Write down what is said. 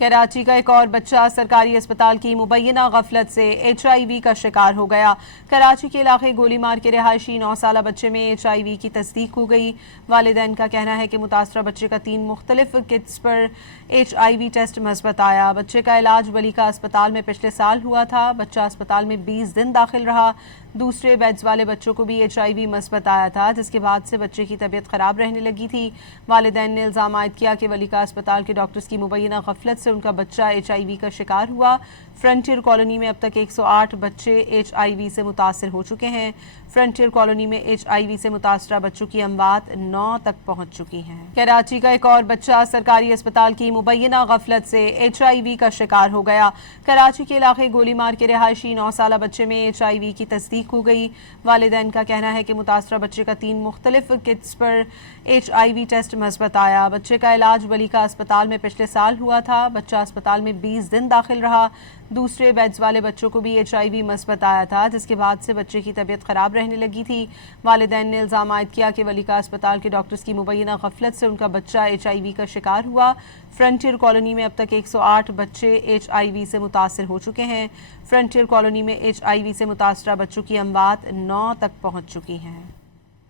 कराची का एक और बच्चा सरकारी अस्पताल की मुबैना गफलत से HIV का शिकार हो गया। कराची के इलाके गोलीमार के रिहायशी 9 साला बच्चे में HIV की तस्दीक हो गई। वालिदैन का कहना है कि मुतासरा बच्चे का 3 मुख्तलिफ किट्स पर HIV टेस्ट मस्बत आया। बच्चे का इलाज वलीका अस्पताल में पिछले साल हुआ था। बच्चा अस्पताल में 20 दिन दाखिल रहा। दूसरे बेड्स वाले बच्चों को भी HIV मस्बत आया था, जिसके बाद से बच्चे की तबीयत खराब रहने लगी थी। वालिदैन ने इल्ज़ाम आयद किया कि वलीका अस्पताल के डॉक्टर्स की मुबैना गफलत से उनका बच्चा HIV का शिकार हुआ। फ्रंटियर कॉलोनी में अब तक 108 बच्चे HIV से मुतासर हो चुके हैं। फ्रंटियर कॉलोनी में HIV से मुतासरा बच्चों की अमवात 9 तक पहुंच चुकी हैं। कराची का एक और बच्चा सरकारी अस्पताल की मुबैना गफलत से HIV का शिकार हो गया। कराची के इलाके गोलीमार के रिहायशी 9 साला बच्चे में HIV की तस्दीक हो गई। वालिदैन का कहना है कि मुतासरा बच्चे का 3 मुख्तलिफ किट्स पर HIV टेस्ट मस्बत आया। बच्चे का इलाज वलीका अस्पताल में पिछले साल हुआ था। बच्चा अस्पताल में 20 दिन दाखिल रहा। दूसरे बेड्स वाले बच्चों को भी HIV मस्बत आया था, जिसके बाद से बच्चे की तबीयत खराब रहने लगी थी। वालिदैन ने इल्ज़ाम आयद किया कि वलीका अस्पताल के डॉक्टर्स की मुबैना गफलत से उनका बच्चा HIV का शिकार हुआ। फ्रंटियर कॉलोनी में अब तक 108 बच्चे HIV से मुतासर हो चुके हैं। फ्रंटियर कॉलोनी में HIV से मुतासरा बच्चों की अमवात 9 तक पहुंच चुकी हैं।